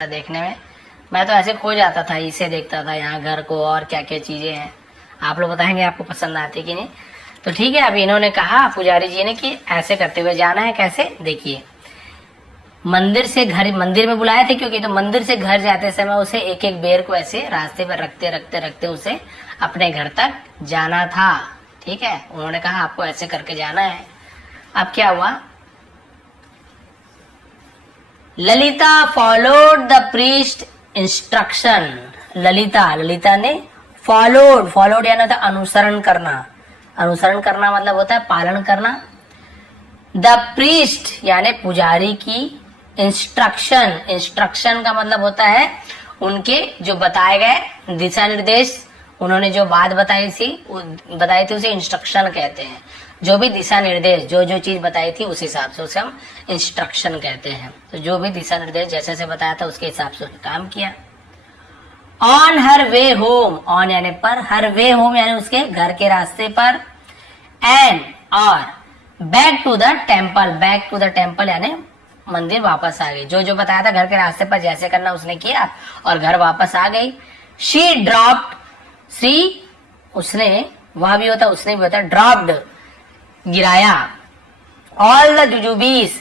देखने में मैं तो ऐसे खो जाता था, इसे देखता था यहाँ घर को और क्या क्या चीजें हैं। आप लोग बताएंगे आपको पसंद आती कि नहीं। तो ठीक है, अभी इन्होंने कहा पुजारी जी ने कि ऐसे करते हुए जाना है। कैसे, देखिए, मंदिर से घर, मंदिर में बुलाए थे क्योंकि, तो मंदिर से घर जाते समय उसे एक एक बेर को ऐसे रास्ते पर रखते रखते रखते उसे अपने घर तक जाना था। ठीक है, उन्होंने कहा आपको ऐसे करके जाना है। अब क्या हुआ, Lalita followed the priest instruction. Lalita ने फॉलोड यानी होता अनुसरण करना। अनुसरण करना मतलब होता है पालन करना। द प्रीस्ट यानी पुजारी की इंस्ट्रक्शन का मतलब होता है उनके जो बताए गए दिशा निर्देश, उन्होंने जो बात बताई थी उसे इंस्ट्रक्शन कहते हैं। जो भी दिशा निर्देश, जो चीज बताई थी उस हिसाब से उसे हम इंस्ट्रक्शन कहते हैं। तो जो भी दिशा निर्देश जैसे से बताया था उसके हिसाब से उसने काम किया। On her way home, on यानी पर, हर वे होम यानी उसके घर के रास्ते पर, एंड और बैक टू द टेम्पल यानी मंदिर वापस आ गई। जो बताया था घर के रास्ते पर जैसे करना उसने किया और घर वापस आ गई। शी ड्रॉप्ड, उसने, वह भी होता उसने भी होता, ड्रॉप्ड गिराया, ऑल द जुजुबीस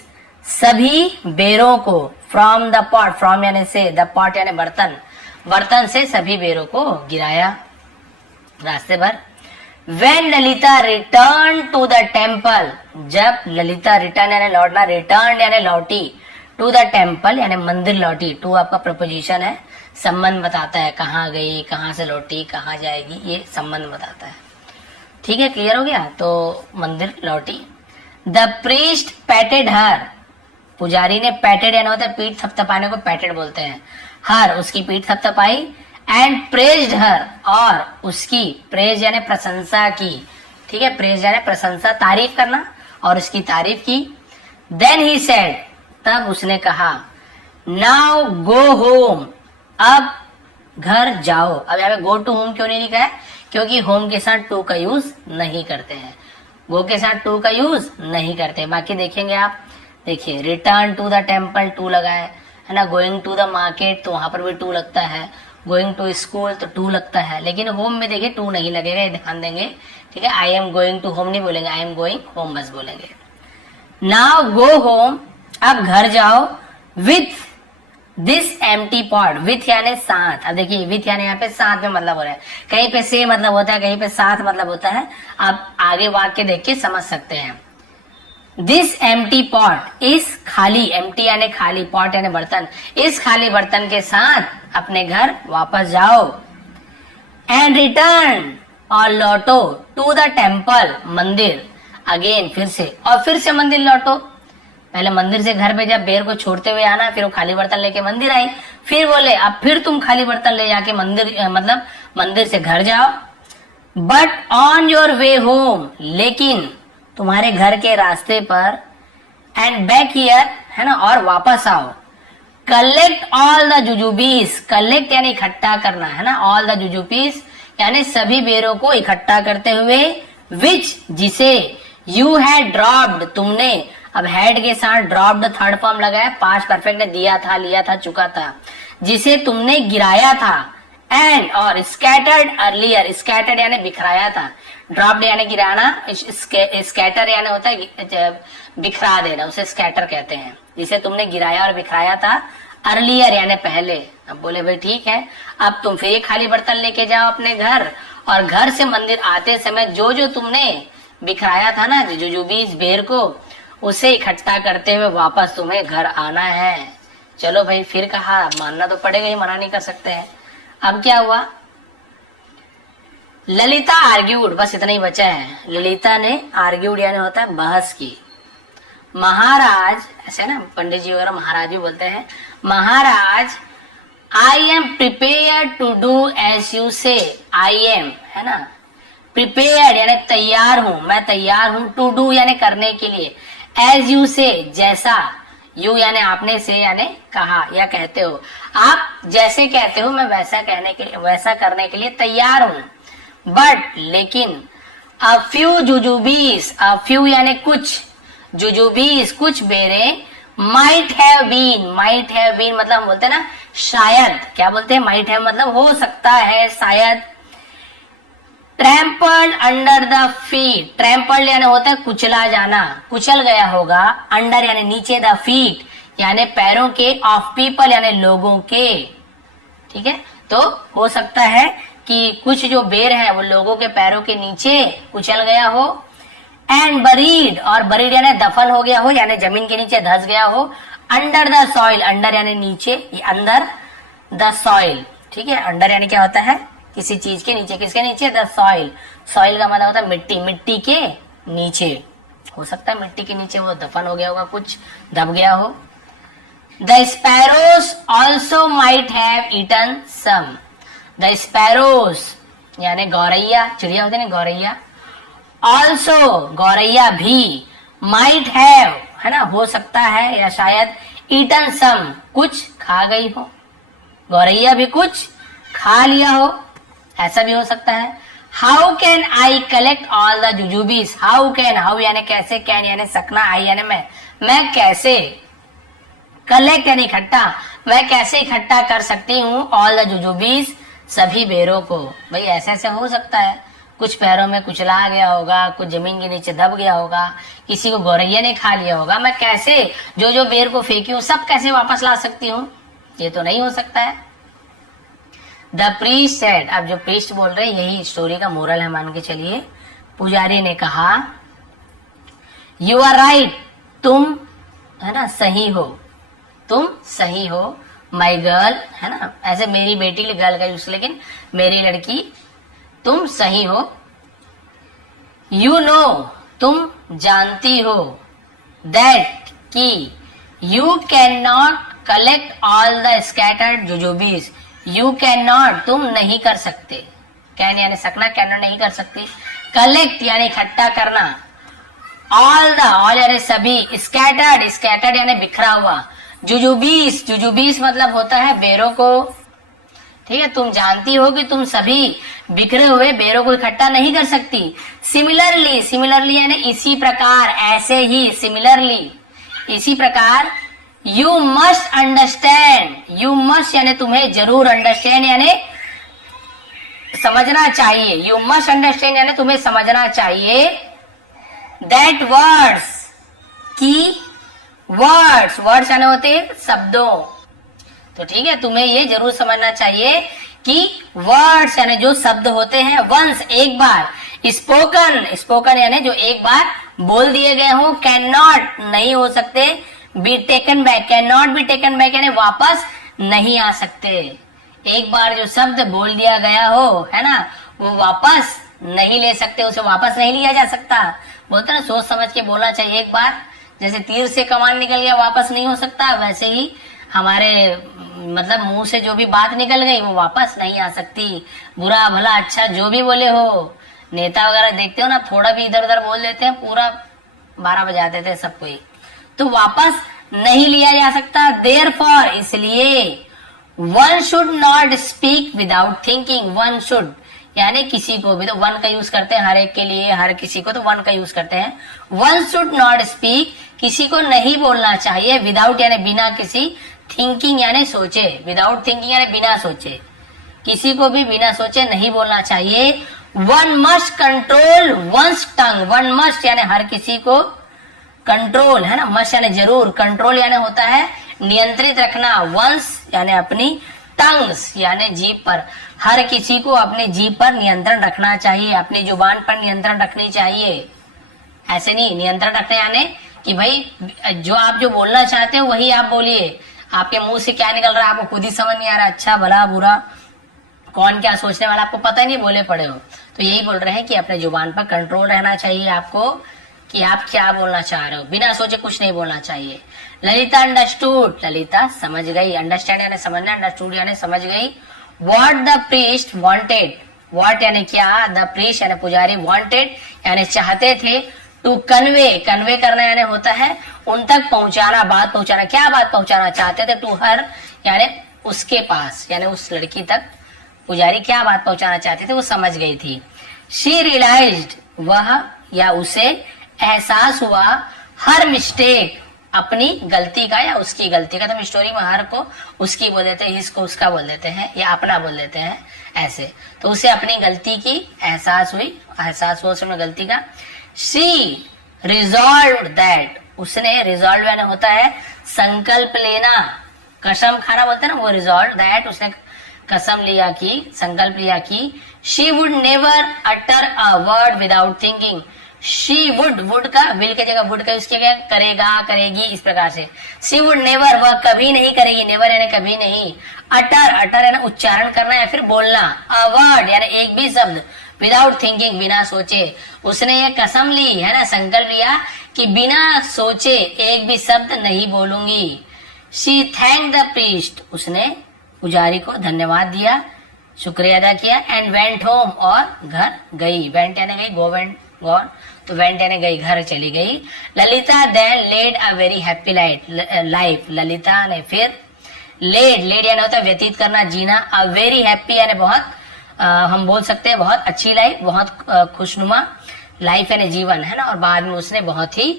सभी बेरों को, फ्रॉम द पॉट, फ्रॉम यानी से, द पॉट यानी बर्तन, बर्तन से सभी बेरों को गिराया रास्ते पर। When Lalita return to the temple, जब ललिता रिटर्न यानी लौटना, रिटर्न यानी लौटी, टू द टेम्पल यानी मंदिर लौटी। टू आपका प्रपोजिशन है, संबंध बताता है, कहाँ गई, कहाँ से लौटी, कहाँ जाएगी, ये संबंध बताता है। ठीक है, क्लियर हो गया। तो मंदिर लौटी। द प्रीस्ट पैटेड हर, पुजारी ने पैटेड यानी होता है पीठ थपथपाने को पैटेड बोलते हैं, हर उसकी पीठ थपथपाई, एंड प्रेज्ड हर और उसकी, प्रेज यानी प्रशंसा की। ठीक है, प्रेज यानी प्रशंसा, तारीफ करना, और उसकी तारीफ की। देन ही सेड, तब उसने कहा, नाउ गो होम, अब घर जाओ। अब यहाँ पे गो टू होम क्यों नहीं लिखा है, क्योंकि होम के साथ टू का यूज नहीं करते हैं, गो के साथ टू का यूज नहीं करते। बाकी देखेंगे आप, देखिए return to the temple to लगा है ना, गोइंग टू द मार्केट तो वहां पर भी टू लगता है, गोइंग टू स्कूल तो टू लगता है, लेकिन होम में देखिए टू नहीं लगेगा, ये ध्यान देंगे। ठीक है, I am going to home नहीं बोलेंगे, आई एम गोइंग होम बस बोलेंगे। नाउ गो होम, अब घर जाओ, with this empty pot, with यानी साथ। अब देखिए विथ यानी यहाँ पे साथ में मतलब हो रहा है, कहीं पे से मतलब होता है, कहीं पे साथ मतलब होता है। आप आगे वाक्य देख के समझ सकते हैं। दिस एम्प्टी पॉट, इस खाली, एम्प्टी यानी खाली, पॉट यानी बर्तन, इस खाली बर्तन के साथ अपने घर वापस जाओ। एंड रिटर्न और लौटो, टू द टेम्पल मंदिर, अगेन फिर से, और फिर से मंदिर लौटो। पहले मंदिर से घर पे जब बेर को छोड़ते हुए आना, फिर वो खाली बर्तन लेके मंदिर आई, फिर बोले अब फिर तुम खाली बर्तन ले जाके मंदिर, मतलब मंदिर से घर जाओ। But on your way home, लेकिन तुम्हारे घर के रास्ते पर, एंड बैक हियर है ना, और वापस आओ। कलेक्ट ऑल द जुजुबीस, कलेक्ट यानी इकट्ठा करना है ना, ऑल द जुजुबीस यानी सभी बेरों को इकट्ठा करते हुए, विच जिसे, यू हैड ड्रॉप्ड तुमने, अब हैड के साथ ड्रॉप्ड थर्ड फॉर्म लगाया, पास्ट परफेक्ट ने दिया था, लिया था, चुका था, जिसे तुमने गिराया था। एंड और स्कैटर्ड अर्लियर, स्कैटर्ड यानी बिखराया था, ड्रॉप्ड यानी गिराना, स्कैटर यानी होता है बिखरा देना, उसे स्कैटर कहते हैं, जिसे तुमने गिराया और बिखराया था। अर्लियर यानी पहले। अब बोले भाई ठीक है, अब तुम फिर खाली बर्तन लेके जाओ अपने घर, और घर से मंदिर आते समय जो तुमने बिखराया था ना, जो बीस बेर को, उसे इकट्ठा करते हुए वापस तुम्हें घर आना है। चलो भाई, फिर कहा मानना तो पड़ेगा ही, मना नहीं कर सकते हैं। अब क्या हुआ, ललिता आर्ग्यूड, बस इतना ही बचा है। ललिता ने आर्ग्यूड यानी होता है बहस की। महाराज, ऐसे ना पंडित जी वगैरह महाराज भी बोलते हैं, महाराज I am prepare to do as you say, I M है ना, प्रिपेयर्ड यानी तैयार हूं, मैं तैयार हूं, टू डू यानी करने के लिए, एज यू से जैसा, यू यानी आपने, से यानी कहा या कहते हो, आप जैसे कहते हो मैं वैसा कहने के लिए, वैसा करने के लिए तैयार हूं। बट लेकिन, अ फ्यू जुजुबीस, अ फ्यू यानी कुछ, जुजुबीस कुछ बेरे, माइट हैव बीन मतलब हम बोलते हैं ना शायद, क्या बोलते हैं, माइट है मतलब हो सकता है, शायद। Trampled under the feet, trampled यानी होता है कुचला जाना, कुचल गया होगा, अंडर यानी नीचे, द फीट यानी पैरों के, ऑफ पीपल यानी लोगों के, ठीक है। तो हो सकता है कि कुछ जो बेर है वो लोगों के पैरों के नीचे कुचल गया हो। एंड बरीड, और बरीड यानी दफन हो गया हो, यानी जमीन के नीचे धस गया हो। अंडर द सॉइल, अंडर यानी नीचे, अंदर, द सॉइल, ठीक है। अंडर यानी क्या होता है, किसी चीज के नीचे, किसके नीचे, द सॉइल, सॉइल का मतलब होता है मिट्टी, मिट्टी के नीचे, हो सकता है मिट्टी के नीचे वो दफन हो गया होगा, कुछ दब गया हो। The sparrows also might have eaten some, the sparrows यानी गौरैया, चिड़िया होती है ना गौरैया, ऑल्सो गौरैया भी, माइट हैव है ना, हो सकता है या शायद, ईटन सम कुछ खा गई हो, गौरैया भी कुछ खा लिया हो, ऐसा भी हो सकता है। How can I collect all the jujubes, how can, how यानी कैसे, कैन यानी सकना, आई यानी मैं कैसे, कलेक्ट यानी इकट्ठा, मैं कैसे इकट्ठा कर सकती हूँ, ऑल द जुजुबीज सभी बेरों को। भाई ऐसे ऐसे हो सकता है, कुछ पैरों में कुचला गया होगा, कुछ जमीन के नीचे दब गया होगा, किसी को गौरैया ने खा लिया होगा, मैं कैसे जो जो बेर को फेंकी हूँ सब कैसे वापस ला सकती हूँ, ये तो नहीं हो सकता है। द प्रीस्ट सेड, अब जो प्रीस्ट बोल रहे हैं यही स्टोरी का मोरल है मान के चलिए। पुजारी ने कहा, यू आर राइट, तुम है ना सही हो, तुम सही हो, माई गर्ल है ना, ऐसे मेरी बेटी के लिए गर्ल का यूज, लेकिन मेरी लड़की, तुम सही हो। यू नो, तुम जानती हो, दैट कि, you can not collect all the scattered jujubes, you can not तुम नहीं कर सकते, कैन यानी सकना, कैन नॉट नहीं कर सकते, कलेक्ट यानी इकट्ठा करना, ऑल द, ऑल यानी सभी, स्कैटर्ड, स्कैटर्ड यानी बिखरा हुआ, जुजुबीस, जुजुबीस मतलब होता है बेरों को, ठीक है। तुम जानती हो कि तुम सभी बिखरे हुए बेरों को इकट्ठा नहीं कर सकती। सिमिलरली, सिमिलरली यानी इसी प्रकार, ऐसे ही, सिमिलरली इसी प्रकार। You must understand, you must यानी तुम्हें जरूर, अंडरस्टैंड यानी समझना चाहिए, यू मस्ट अंडरस्टैंड यानी तुम्हें समझना चाहिए, दैट वर्ड्स की, वर्ड्स, वर्ड्स यानी होते हैं शब्दों, तो ठीक है, तुम्हें ये जरूर समझना चाहिए कि वर्ड्स यानी जो शब्द होते हैं, वंस एक बार, स्पोकन, स्पोकन यानी जो एक बार बोल दिए गए हो, कैन नॉट नहीं हो सकते, be taken back, can not be taken back यानी वापस नहीं आ सकते। एक बार जो शब्द बोल दिया गया हो है ना, वो वापस नहीं ले सकते, उसे वापस नहीं लिया जा सकता। बोलते ना सोच समझ के बोलना चाहिए। एक बार जैसे तीर से कमान निकल गया वापस नहीं हो सकता, वैसे ही हमारे मतलब मुंह से जो भी बात निकल गई वो वापस नहीं आ सकती। बुरा भला अच्छा जो भी बोले हो, नेता वगैरह देखते हो ना, थोड़ा भी इधर उधर बोल देते हैं, पूरा 12 बजा देते हैं सबको ही, तो वापस नहीं लिया जा सकता। देयरफॉर इसलिए, one should not speak without thinking, one should यानी किसी को भी, तो वन का यूज करते हैं हर एक के लिए, हर किसी को तो वन का यूज करते हैं। वन शुड नॉट स्पीक, किसी को नहीं बोलना चाहिए, विदाउट यानी बिना किसी, थिंकिंग यानी सोचे, विदाउट थिंकिंग यानी बिना सोचे, किसी को भी बिना सोचे नहीं बोलना चाहिए। वन मस्ट कंट्रोल वंस टंग, वन मस्ट यानी हर किसी को कंट्रोल है ना, मस्ट यानी जरूर, कंट्रोल यानी होता है नियंत्रित रखना, वंस यानी अपनी, टंग्स यानी जीभ पर, हर किसी को अपनी जीभ पर नियंत्रण रखना चाहिए, अपनी जुबान पर नियंत्रण रखनी चाहिए। ऐसे नहीं, नियंत्रण रखने यानी कि भाई जो आप जो बोलना चाहते हो वही आप बोलिए, आपके मुंह से क्या निकल रहा है आपको खुद ही समझ नहीं आ रहा, अच्छा भला बुरा कौन क्या सोचने वाला आपको पता नहीं, बोले पड़े हो। तो यही बोल रहे हैं कि अपने जुबान पर कंट्रोल रहना चाहिए आपको, कि आप क्या बोलना चाह रहे हो, बिना सोचे कुछ नहीं बोलना चाहिए। ललिता अंडरस्टूड, ललिता समझ गई, अंडरस्टैंड यानी समझना, अंडरस्टूड यानी समझ गई। What the priest wanted, what यानी क्या, द प्रीस्ट यानी पुजारी, वांटेड यानी चाहते थे, टू कन्वे, कन्वे करना यानी होता है उन तक पहुंचाना, बात पहुंचाना, क्या बात पहुंचाना चाहते थे, टू हर यानी उसके पास, यानी उस लड़की तक पुजारी क्या बात पहुंचाना चाहते थे वो समझ गई थी। शी रियलाइज्ड, वह या उसे एहसास हुआ, हर मिस्टेक अपनी गलती का या उसकी गलती का, तो हम स्टोरी में हर को उसकी बोल देते हैं, इसको उसका बोल देते हैं या अपना बोल देते हैं ऐसे। तो उसे अपनी गलती की एहसास हुआ उसमें गलती का। शी रिजॉल्व दैट, उसने रिजॉल्व यानी होता है संकल्प लेना, कसम खाना बोलते हैं ना, वो रिजॉल्व दैट, उसने कसम लिया कि, संकल्प लिया कि she would never utter a word without thinking. She would का विल के जगह वुड का यूज किया गया, करेगा करेगी इस प्रकार से। शी वुड नेवर, वह कभी नहीं करेगी, नेवर यानी कभी नहीं। अटर यानी उच्चारण करना या फिर बोलना, अ वर्ड यानी एक भी शब्द, विदाउट थिंकिंग बिना सोचे। उसने ये कसम ली है ना, संकल्प लिया कि बिना सोचे एक भी शब्द नहीं बोलूंगी। शी थैंक द प्रीस्ट, उसने पुजारी को धन्यवाद दिया, शुक्रिया अदा किया। एंड वेंट होम, और घर गई। वेंट यानी गई, गो वेंट गॉन, तो वेंट यानी गई, घर चली गई। Lalita then led a very happy life, Lalita ने फिर लेड यानी होता है व्यतीत करना, जीना। अ वेरी हैप्पी यानी बहुत, हम बोल सकते हैं बहुत अच्छी लाइफ, बहुत खुशनुमा लाइफ यानी जीवन है ना। और बाद में उसने बहुत ही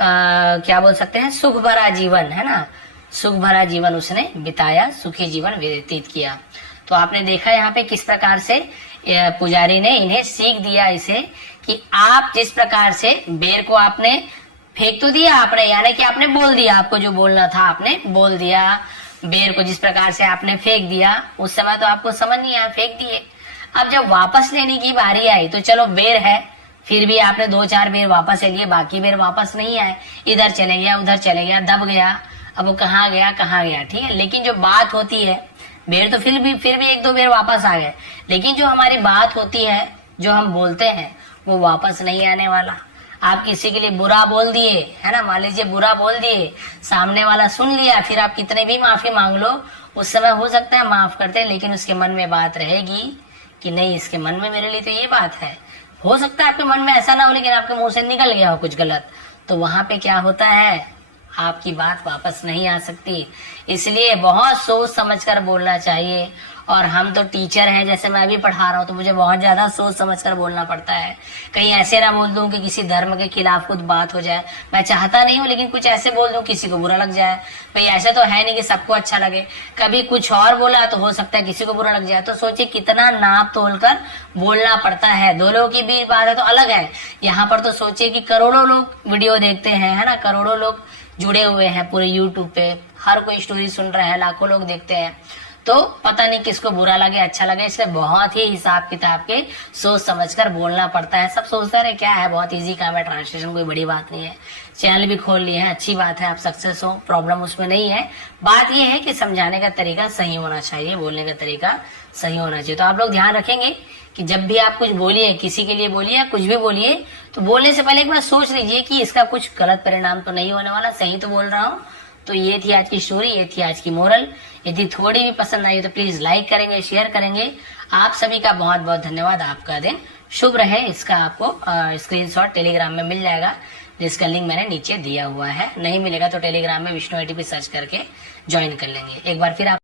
क्या बोल सकते हैं, सुख भरा जीवन है ना, सुख भरा जीवन उसने बिताया, सुखी जीवन व्यतीत किया। तो आपने देखा यहाँ पे किस प्रकार से पुजारी ने इन्हें सीख दिया इसे, कि आप जिस प्रकार से बेर को आपने फेंक तो दिया आपने, यानी कि आपने बोल दिया, आपको जो बोलना था आपने बोल दिया। बेर को जिस प्रकार से आपने फेंक दिया, उस समय तो आपको समझ नहीं आया, फेंक दिए। अब जब वापस लेने की बारी आई तो चलो बेर है, फिर भी आपने 2-4 बेर वापस ले लिए, बाकी बेर वापस नहीं आए, इधर चले गया उधर चले गया, दब गया, अब वो कहाँ गया, ठीक है। लेकिन जो बात होती है, बेर तो फिर भी 1-2 बेर वापस आ गए, लेकिन जो हमारी बात होती है, जो हम बोलते हैं, वो वापस नहीं आने वाला। आप किसी के लिए बुरा बोल दिए है ना, मान लीजिए बुरा बोल दिए, सामने वाला सुन लिया, फिर आप कितने भी माफी मांग लो, उस समय हो सकता है माफ करते, लेकिन उसके मन में बात रहेगी कि नहीं, इसके मन में मेरे लिए तो ये बात है। हो सकता है आपके मन में ऐसा ना हो, लेकिन आपके मुंह से निकल गया हो कुछ गलत, तो वहां पे क्या होता है, आपकी बात वापस नहीं आ सकती। इसलिए बहुत सोच समझकर बोलना चाहिए। और हम तो टीचर हैं, जैसे मैं भी पढ़ा रहा हूँ, तो मुझे बहुत ज्यादा सोच समझकर बोलना पड़ता है। कहीं ऐसे ना बोल दूं कि किसी धर्म के खिलाफ कुछ बात हो जाए, मैं चाहता नहीं हूँ, लेकिन कुछ ऐसे बोल दूं किसी को बुरा लग जाए। भाई ऐसे तो है नहीं कि सबको अच्छा लगे, कभी कुछ और बोला तो हो सकता है किसी को बुरा लग जाए। तो सोचिए कितना नाप तोल कर बोलना पड़ता है। दो लोगों की भी बात है तो अलग है, यहाँ पर तो सोचिए कि करोड़ों लोग वीडियो देखते हैं है ना, करोड़ों लोग जुड़े हुए हैं पूरे यूट्यूब पे, हर कोई स्टोरी सुन रहा है, लाखों लोग देखते हैं, तो पता नहीं किसको बुरा लगे अच्छा लगे। इसलिए बहुत ही हिसाब किताब के सोच समझकर बोलना पड़ता है। सब सोचते रहे क्या है, बहुत इजी काम है, ट्रांसलेशन कोई बड़ी बात नहीं है। चैनल भी खोल लिए हैं, अच्छी बात है, आप सक्सेस हो, प्रॉब्लम उसमें नहीं है। बात यह है कि समझाने का तरीका सही होना चाहिए, बोलने का तरीका सही होना चाहिए। तो आप लोग ध्यान रखेंगे कि जब भी आप कुछ बोलिए, किसी के लिए बोलिए या कुछ भी बोलिए, तो बोलने से पहले एक बार सोच लीजिए कि इसका कुछ गलत परिणाम तो नहीं होने वाला, सही तो बोल रहा हूँ। तो ये थी आज की स्टोरी, ये थी आज की मोरल। यदि थोड़ी भी पसंद आई तो प्लीज लाइक करेंगे, शेयर करेंगे। आप सभी का बहुत बहुत धन्यवाद। आपका दिन शुभ रहे। इसका आपको स्क्रीनशॉट टेलीग्राम में मिल जाएगा, जिसका लिंक मैंने नीचे दिया हुआ है। नहीं मिलेगा तो टेलीग्राम में विष्णु ITP सर्च करके ज्वाइन कर लेंगे। एक बार फिर आप